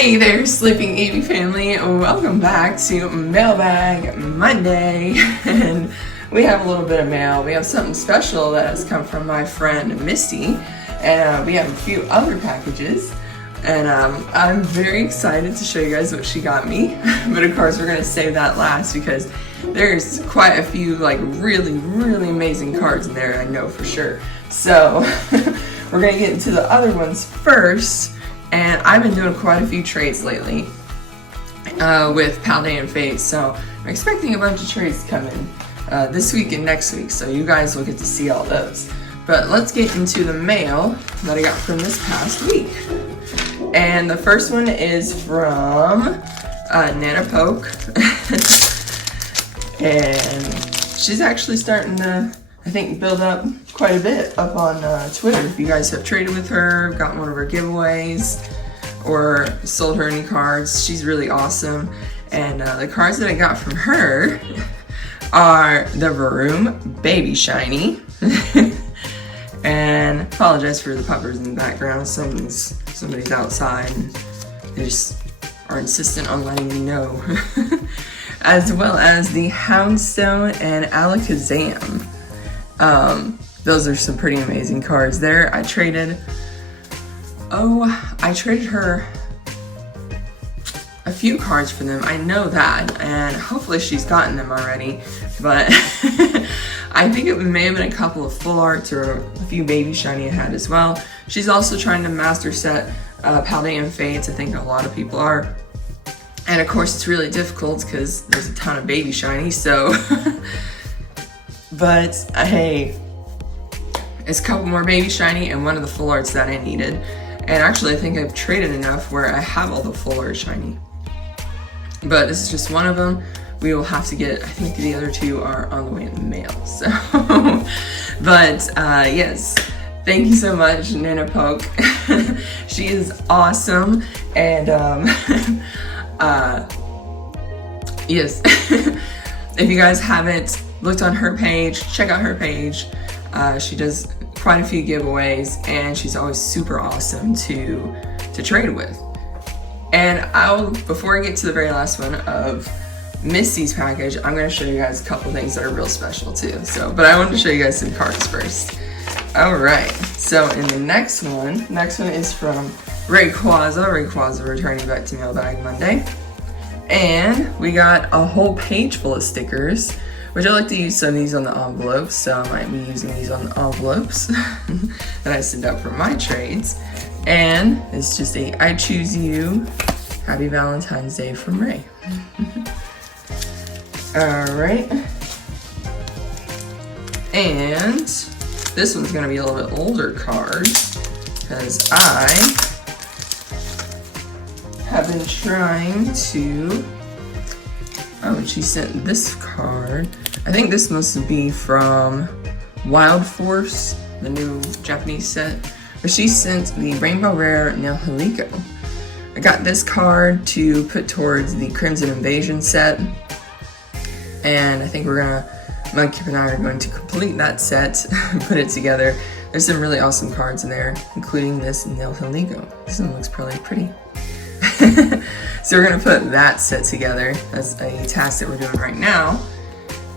Hey there, Sleeping Evie family. Welcome back to Mailbag Monday. And we have a little bit of mail. We have something special that has come from my friend Misty. And we have a few other packages. And I'm very excited to show you guys what she got me. But of course, we're going to save that last because there's quite a few really amazing cards in there, I know for sure. So we're going to get into the other ones first. And I've been doing quite a few trades lately with Palday and Fate, so I'm expecting a bunch of trades to come in this week and next week, so you guys will get to see all those. But let's get into the mail that I got from this past week. And the first one is from Nana Poke. And she's actually starting to, I think, build up quite a bit up on Twitter. If you guys have traded with her, gotten one of her giveaways, or sold her any cards, she's really awesome. And the cards that I got from her are the Varoom Baby Shiny. And apologize for the puppers in the background. Somebody's outside and they just are insistent on letting me know. As well as the Houndstone and Alakazam. Those are some pretty amazing cards there. I traded her a few cards for them. I know that, and hopefully she's gotten them already, but I think it may have been a couple of full arts or a few baby shiny I had as well. She's also trying to master set Palday and Fates. I think a lot of people are. And of course it's really difficult because there's a ton of baby shiny, so but hey, it's a couple more baby shiny and one of the full arts that I needed. And actually I think I've traded enough where I have all the full art shiny. But this is just one of them. We will have to get, I think the other two are on the way in the mail. So, but yes, thank you so much, Nana Poke. She is awesome. And yes, if you guys haven't looked on her page, check out her page. She does quite a few giveaways and she's always super awesome to trade with. And before I get to the very last one of Misty's package, I'm going to show you guys a couple things that are real special too. But I wanted to show you guys some cards first. Alright, so in the next one is from Rayquaza returning back to Mailbag Monday. And we got a whole page full of stickers, which I like to use some of these on the envelopes, so I might be using these on the envelopes that I send out for my trades. And it's just a I choose you, happy Valentine's Day from Ray. Alright. And this one's going to be a little bit older card, because I have been trying to... Oh, she sent this card. I think this must be from Wild Force, the new Japanese set. But she sent the Rainbow Rare Nihilego. I got this card to put towards the Crimson Invasion set. And I think Mudkip and I are going to complete that set, put it together. There's some really awesome cards in there, including this Nihilego. This one looks really pretty. So we're going to put that set together. That's a task that we're doing right now.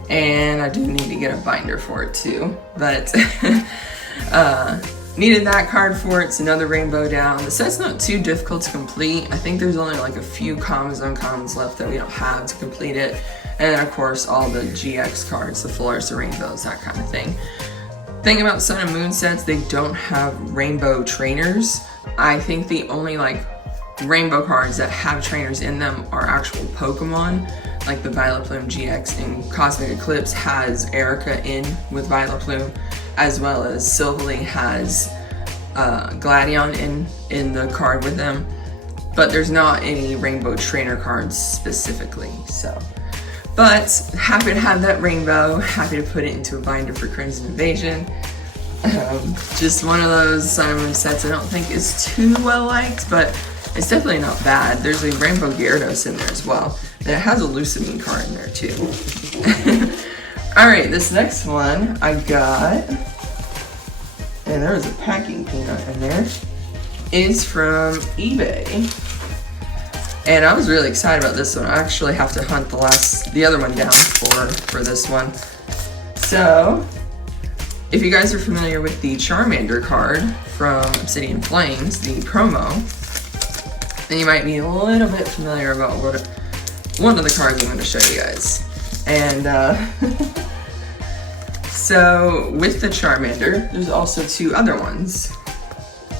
And I do need to get a binder for it too. But needed that card for it. It's another rainbow down. The set's not too difficult to complete. I think there's only like a few commons, uncommons left that we don't have to complete it. And then of course all the GX cards, the full arts, the rainbows, that kind of thing. Thing about Sun and Moon sets, they don't have rainbow trainers. I think the only rainbow cards that have trainers in them are actual Pokemon, like the Vileplume GX in Cosmic Eclipse has Erica in with Vileplume, as well as Silvally has Gladion in the card with them, but there's not any rainbow trainer cards specifically. But happy to have that rainbow, happy to put it into a binder for Crimson Invasion. Just one of those Sun and Moon sets I don't think is too well liked, but it's definitely not bad. There's a Rainbow Gyarados in there as well. And it has a Lucamine card in there too. Alright, this next one I got, and there was a packing peanut in there, is from eBay. And I was really excited about this one. I actually have to hunt the other one down for this one. So, if you guys are familiar with the Charmander card from Obsidian Flames, the promo, then you might be a little bit familiar about one of the cards I'm going to show you guys. And so with the Charmander, there's also two other ones.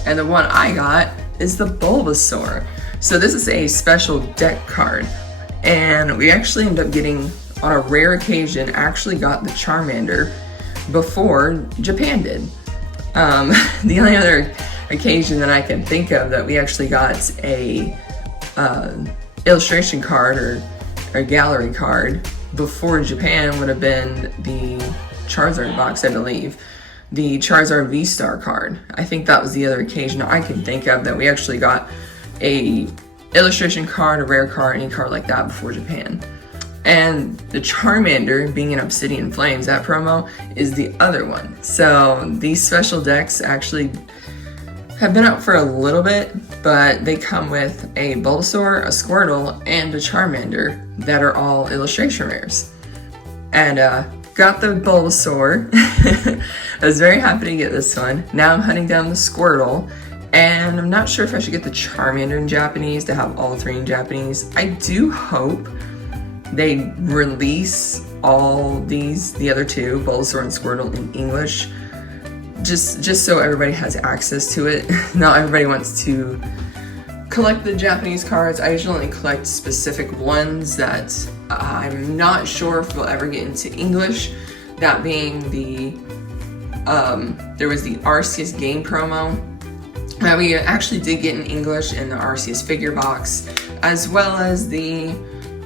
And the one I got is the Bulbasaur. So this is a special deck card. And we actually ended up getting, on a rare occasion, actually got the Charmander before Japan did. The only other occasion that I can think of that we actually got a illustration card or a gallery card before Japan would have been the Charizard box, I believe. The Charizard V-Star card. I think that was the other occasion I can think of that we actually got a illustration card, a rare card, any card like that before Japan. And the Charmander, being in Obsidian Flames, that promo is the other one. So these special decks actually have been out for a little bit, but they come with a Bulbasaur, a Squirtle, and a Charmander that are all illustration rares. And got the Bulbasaur. I was very happy to get this one. Now I'm hunting down the Squirtle, and I'm not sure if I should get the Charmander in Japanese to have all three in Japanese. I do hope they release all the other two, Bulbasaur and Squirtle, in English, just so everybody has access to it. Not everybody wants to collect the Japanese cards. I usually collect specific ones that I'm not sure if we'll ever get into English. That being there was the Arceus game promo that we actually did get in English in the Arceus figure box, as well as the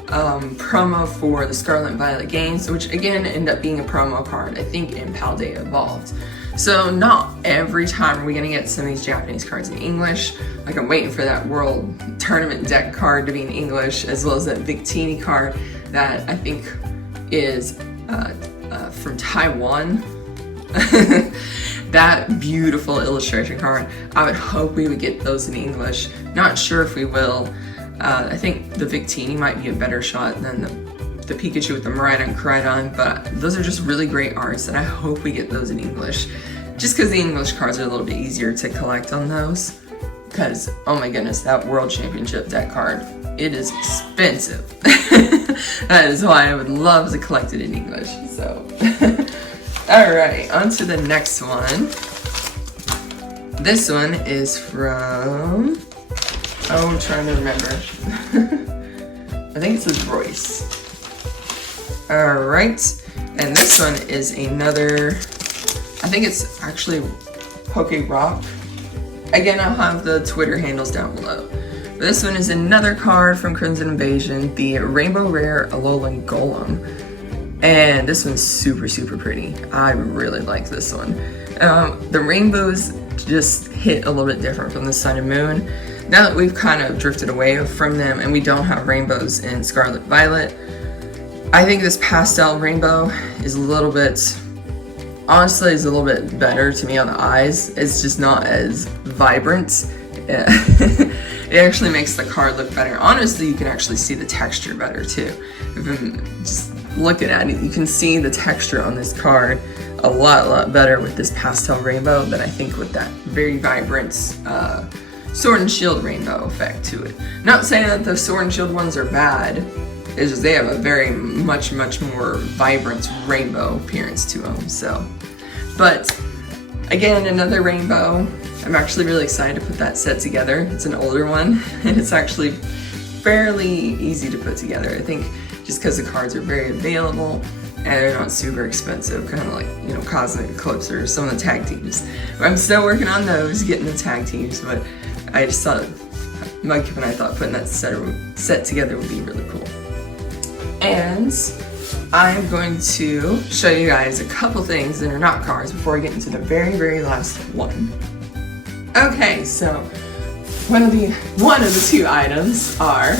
promo for the Scarlet and Violet games, which again ended up being a promo card, I think, in Paldea Evolved. So not every time are we gonna get some of these Japanese cards in English. Like, I'm waiting for that World Tournament deck card to be in English, as well as that Victini card that I think is from Taiwan. That beautiful illustration card. I would hope we would get those in English. Not sure if we will. I think the Victini might be a better shot than the Pikachu with the Miraidon and Koraidon, but those are just really great arts, and I hope we get those in English. Just because the English cards are a little bit easier to collect on those. Because, oh my goodness, that World Championship deck card, it is expensive. That is why I would love to collect it in English, so. Alright, on to the next one. This one is from, I'm trying to remember. I think it says Royce. Alright, and this one is another, I think it's actually Poke Rock. Again, I'll have the Twitter handles down below. This one is another card from Crimson Invasion, the Rainbow Rare Alolan Golem. And this one's super, super pretty. I really like this one. The rainbows just hit a little bit different from the Sun and Moon. Now that we've kind of drifted away from them and we don't have rainbows in Scarlet Violet, I think this pastel rainbow is a little bit, honestly, is a little bit better to me on the eyes. It's just not as vibrant. It actually makes the card look better. Honestly, you can actually see the texture better too. If I'm just looking at it, you can see the texture on this card a lot better with this pastel rainbow than I think with that very vibrant Sword and Shield rainbow effect to it. Not saying that the Sword and Shield ones are bad, it's just they have a very much more vibrant rainbow appearance to them, so. But again, another rainbow. I'm actually really excited to put that set together. It's an older one, and it's actually fairly easy to put together. I think just because the cards are very available and they're not super expensive, kind of like, you know, Cosmic Eclipse or some of the tag teams. I'm still working on those, getting the tag teams, but I just thought, Mudkip and I thought putting that set together would be really cool. And I'm going to show you guys a couple things that are not cards before I get into the very last one. Okay, so one of the two items are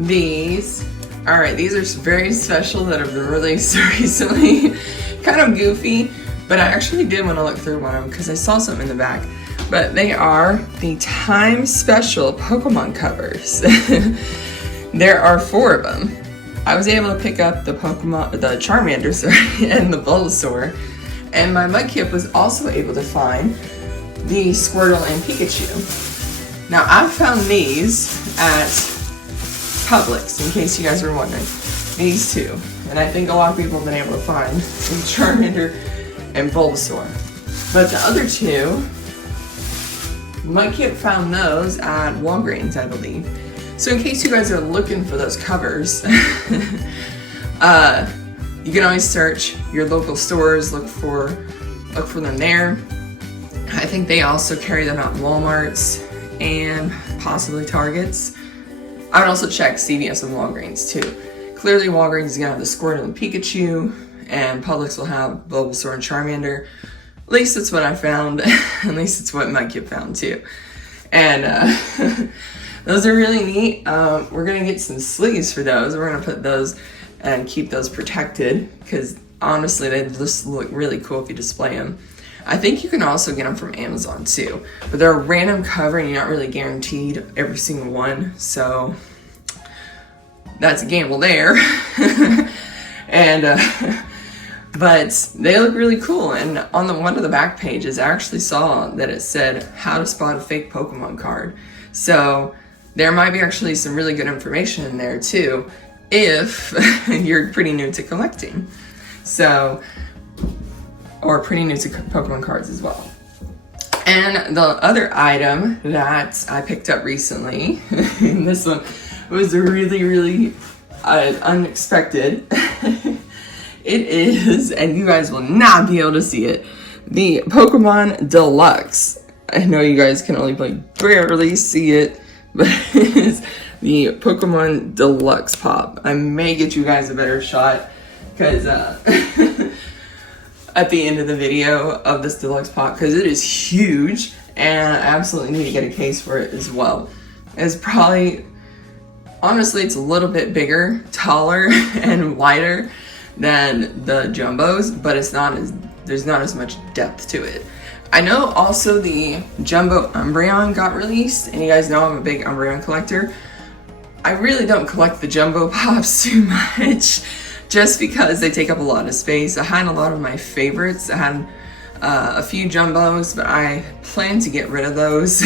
these. Alright, these are very special that have been released recently. Kind of goofy, but I actually did want to look through one of them because I saw something in the back. But they are the time special Pokemon covers. There are 4 of them. I was able to pick up the Charmander, and the Bulbasaur. And my Mudkip was also able to find the Squirtle and Pikachu. Now, I found these at Publix, in case you guys were wondering. These 2. And I think a lot of people have been able to find the Charmander and Bulbasaur. But the other 2, Mudkip found those at Walgreens, I believe. So in case you guys are looking for those covers, you can always search your local stores, look for them there. I think they also carry them at Walmart's and possibly Target's. I would also check CVS and Walgreens too. Clearly Walgreens is gonna have the Squirtle and Pikachu, and Publix will have Bulbasaur and Charmander. At least that's what I found. At least it's what Mudkip found too. And those are really neat. We're gonna get some sleeves for those. We're gonna put those and keep those protected, because honestly they just look really cool if you display them. I think you can also get them from Amazon too, but they're a random cover and you're not really guaranteed every single one, so that's a gamble there. And but they look really cool. And on one of the back pages I actually saw that it said how to spot a fake Pokemon card, so there might be actually some really good information in there too if you're pretty new to collecting, so, or pretty new to Pokemon cards as well. And the other item that I picked up recently, and this one was really unexpected. It is, and you guys will not be able to see it, the Pokemon Deluxe. I know you guys can only barely see it, but it's the Pokemon Deluxe Pop. I may get you guys a better shot, because at the end of the video of this Deluxe Pop, because it is huge, and I absolutely need to get a case for it as well. It's probably, honestly, it's a little bit bigger, taller, and wider than the Jumbos, but there's not as much depth to it. I know also the Jumbo Umbreon got released, and you guys know I'm a big Umbreon collector. I really don't collect the Jumbo Pops too much, just because they take up a lot of space. I had a lot of my favorites. I had a few Jumbos, but I plan to get rid of those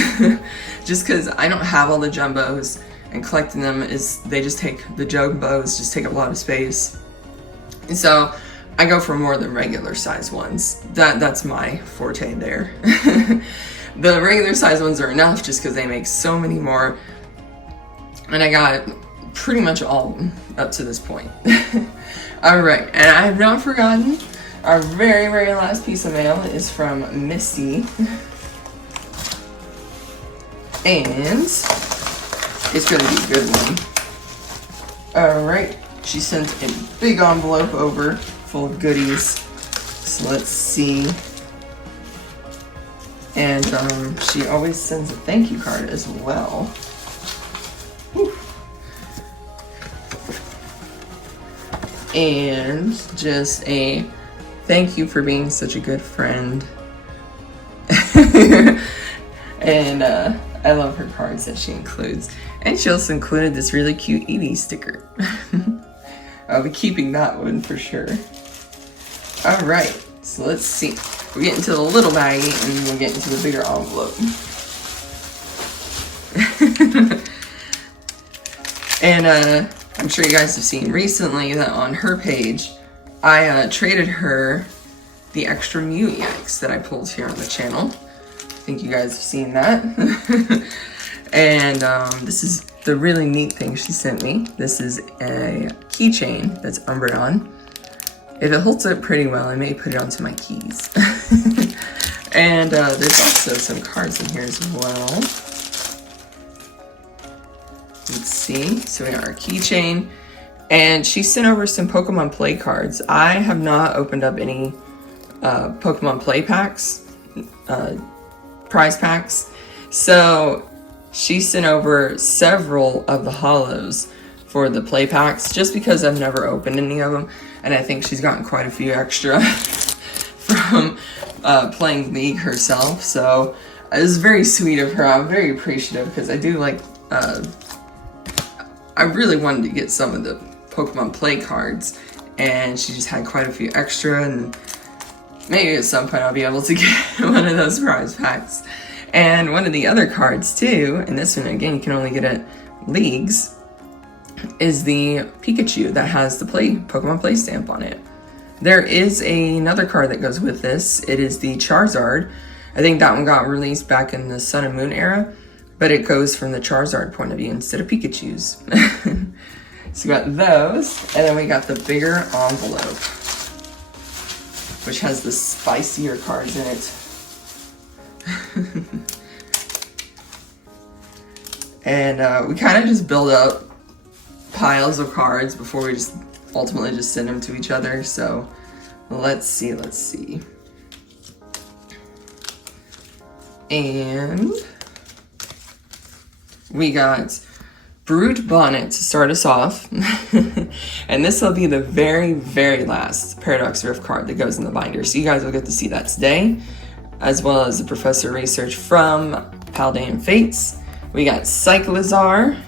just because I don't have all the Jumbos, and collecting them the Jumbos just take up a lot of space. And so I go for more than regular size ones. That's my forte there. The regular size ones are enough just because they make so many more. And I got pretty much all of them up to this point. Alright, and I have not forgotten, our very last piece of mail is from Misty. And it's gonna be a good one. Alright, she sent a big envelope over full of goodies. So let's see. And she always sends a thank you card as well. Whew. And just a thank you for being such a good friend. And I love her cards that she includes. And she also included this really cute Eevee sticker. I'll be keeping that one for sure. Alright, so let's see. We'll get into the little baggie and then we'll get into the bigger envelope. And I'm sure you guys have seen recently that on her page, I traded her the extra Mew EX that I pulled here on the channel. I think you guys have seen that. And this is the really neat thing she sent me. This is a keychain that's Umbreon. If it holds up pretty well, I may put it onto my keys. And there's also some cards in here as well. Let's see. So we got our keychain. And she sent over some Pokemon Play cards. I have not opened up any Pokemon Play packs, prize packs. So she sent over several of the holos for the play packs, just because I've never opened any of them, and I think she's gotten quite a few extra from playing League herself. So it was very sweet of her. I'm very appreciative because I do like, I really wanted to get some of the Pokemon play cards, and she just had quite a few extra, and maybe at some point I'll be able to get one of those prize packs. And one of the other cards too, and this one again you can only get at Leagues, is the Pikachu that has the Pokemon play stamp on it. There is another card that goes with this. It is the Charizard. I think that one got released back in the Sun and Moon era, but it goes from the Charizard point of view instead of Pikachu's. So we got those, and then we got the bigger envelope, which has the spicier cards in it. And we kind of just build up piles of cards before we just ultimately just send them to each other. So let's see. And we got Brute Bonnet to start us off. And this will be the very, very last Paradox Rift card that goes in the binder. So you guys will get to see that today, as well as the Professor Research from Paldean Fates. We got Cyclizar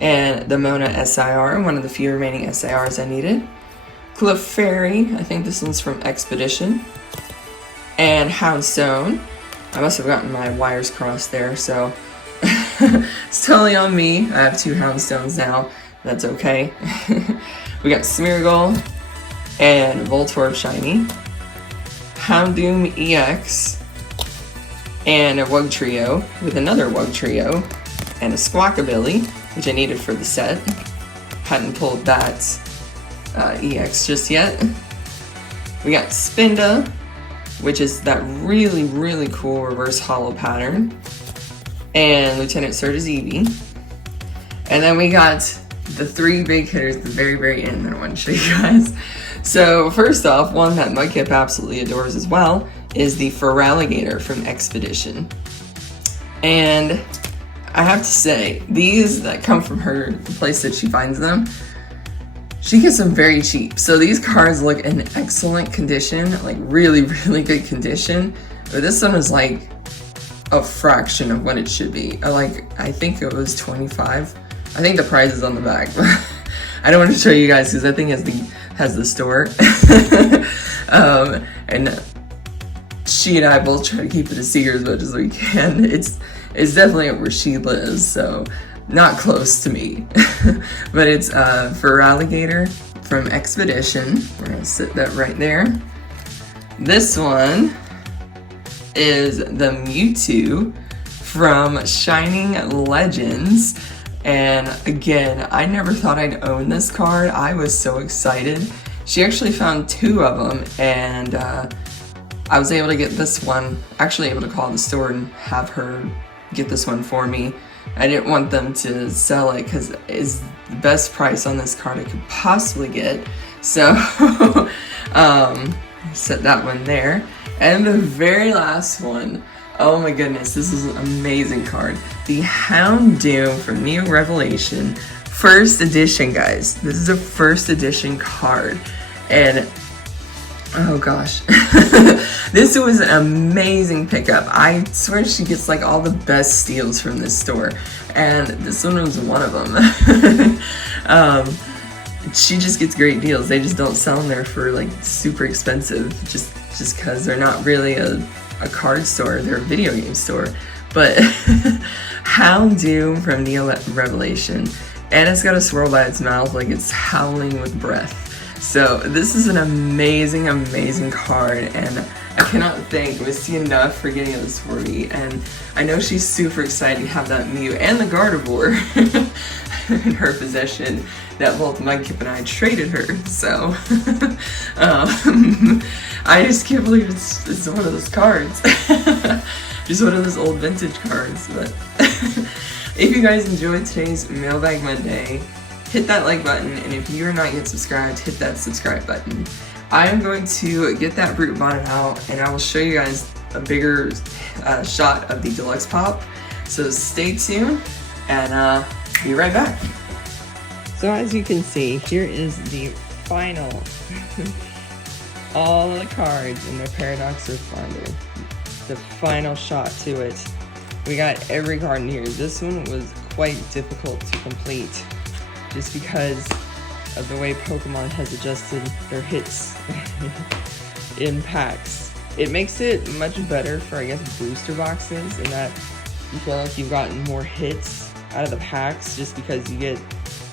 and the Mona SIR, one of the few remaining SIRs I needed. Clefairy, I think this one's from Expedition. And Houndstone. I must have gotten my wires crossed there, so it's totally on me. I have 2 Houndstones now. That's okay. We got Smeargle and Voltorb Shiny. Houndoom EX. And a Wugtrio with another Wugtrio. And a Squawkabilly, which I needed for the set. Hadn't pulled that EX just yet. We got Spinda, which is that really, really cool reverse holo pattern. And Lieutenant Surge's Eevee. And then we got the 3 big hitters at the very, very end that I want to show you guys. So first off, one that Mudkip absolutely adores as well is the Feraligatr from Expedition. And I have to say, these that come from her, the place that she finds them, she gets them very cheap. So these cards look in excellent condition, like really, really good condition. But this one is like a fraction of what it should be. I think it was 25. I think the price is on the back. I don't want to show you guys because I think it has the store. And she and I both try to keep it a secret as much as we can. It's definitely where she lives, so not close to me. But it's Feraligatr from Expedition. We're gonna sit that right there. This one is the Mewtwo from Shining Legends. And again, I never thought I'd own this card. I was so excited. She actually found 2 of them, and I was able to get this one, actually able to call the store and have her get this one for me. I didn't want them to sell it because it's the best price on this card I could possibly get. So set that one there. And the very last one, oh my goodness, this is an amazing card. The Houndoom from Neo Revelation. First edition, guys. This is a first edition card. And oh gosh, this was an amazing pickup. I swear she gets like all the best steals from this store, and this one was one of them. She just gets great deals. They just don't sell them there for like super expensive, just because they're not really a card store, they're a video game store. But Houndoom from Neo Revelation, and it's got a swirl by its mouth like it's howling with breath. So this is an amazing, amazing card, and I cannot thank Misty enough for getting this for me. And I know she's super excited to have that Mew and the Gardevoir in her possession that both Mudkip and I traded her. So I just can't believe it's one of those cards. Just one of those old vintage cards. But if you guys enjoyed today's Mailbag Monday, hit that like button, and if you're not yet subscribed, hit that subscribe button. I am going to get that Brute Bonnet out, and I will show you guys a bigger shot of the Deluxe Pop. So stay tuned, and be right back. So as you can see, here is the final all the cards in their Paradox Rift binder. the final shot to it. We got every card in here. This one was quite difficult to complete just because of the way Pokemon has adjusted their hits in packs. It makes it much better for, I guess, booster boxes in that you feel like you've gotten more hits out of the packs just because you get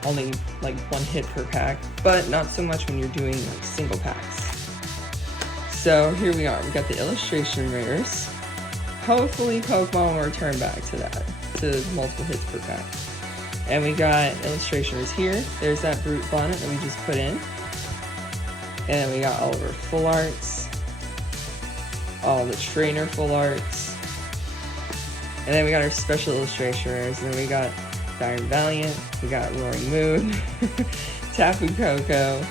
only like one hit per pack, but not so much when you're doing like single packs. So here we are, we got the illustration rares. Hopefully Pokemon will return back to that, to multiple hits per pack. And we got illustration rares here. There's that Brute Bonnet that we just put in. And then we got all of our full arts, all the trainer full arts. And then we got our special illustration rares. And then we got Dire Valiant, we got Roaring Moon, Tapu Koko.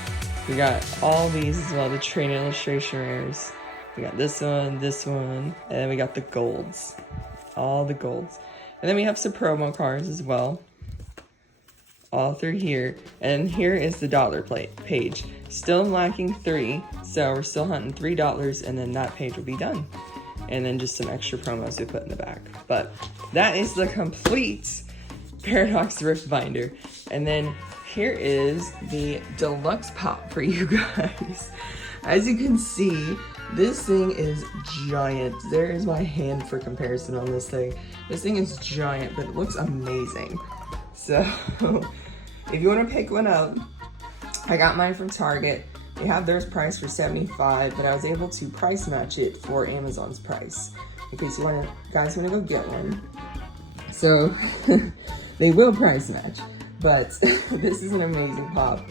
We got all these as well, the trainer illustration rares. We got this one, and then we got the golds. All the golds. And then we have some promo cards as well. All through here. And here is the dollar page. Still lacking 3, so we're still hunting $3, and then that page will be done. And then just some extra promos we put in the back. But that is the complete Paradox Rift binder. And then here is the deluxe pop for you guys. As you can see, this thing is giant. There is my hand for comparison on this thing. This thing is giant, but it looks amazing. So if you want to pick one up, I got mine from Target. They have theirs priced for $75, but I was able to price match it for Amazon's price in case you guys want to go get one. So they will price match, but this is an amazing pop.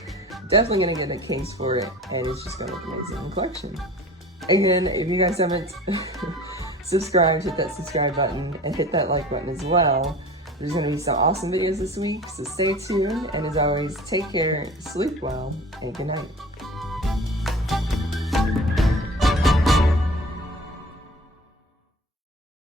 Definitely gonna get a case for it, and it's just gonna look amazing in collection. Again, if you guys haven't subscribed, hit that subscribe button and hit that like button as well. There's gonna be some awesome videos this week, so stay tuned. And as always, take care, sleep well, and good night.